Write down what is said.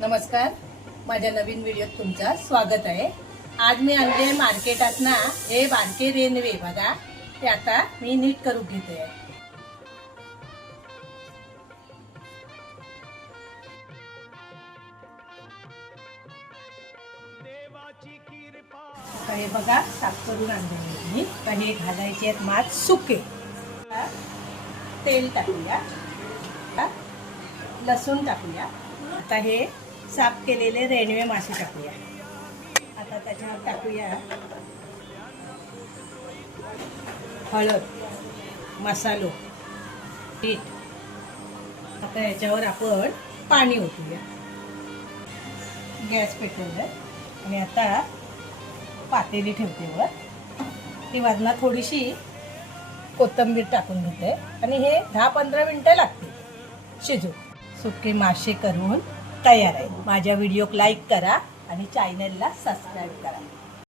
नमस्कार, माझ्या नवीन व्हिडिओत तुमचं स्वागत आहे। आज मी आणले मार्केटात ना हे बारके रेनवे बघा, ते आता मी नीट करून घेते। हे बघा साफ करून आणले मी। हे घालायचे आहेत मात सुके। तेल टाकूया, लसूण टाकूया। आता हे साफ केलेले रेनवे मासे टाकूया। आता त्याच्यावर टाकूया हळद, मसालो, मीठ। आता याच्यावर आपण पाणी ओतूया। गॅस पेटवलं आणि आता पातेली ठेवते वर। ती वरनं थोडीशी कोथिंबीर टाकून घेते आणि हे 10-15 मिनिटं लागतील शिजू। सुके मासे करून तयार आहे। माझ्या व्हिडिओक लाईक करा आणि चॅनलला सबस्क्राईब करा।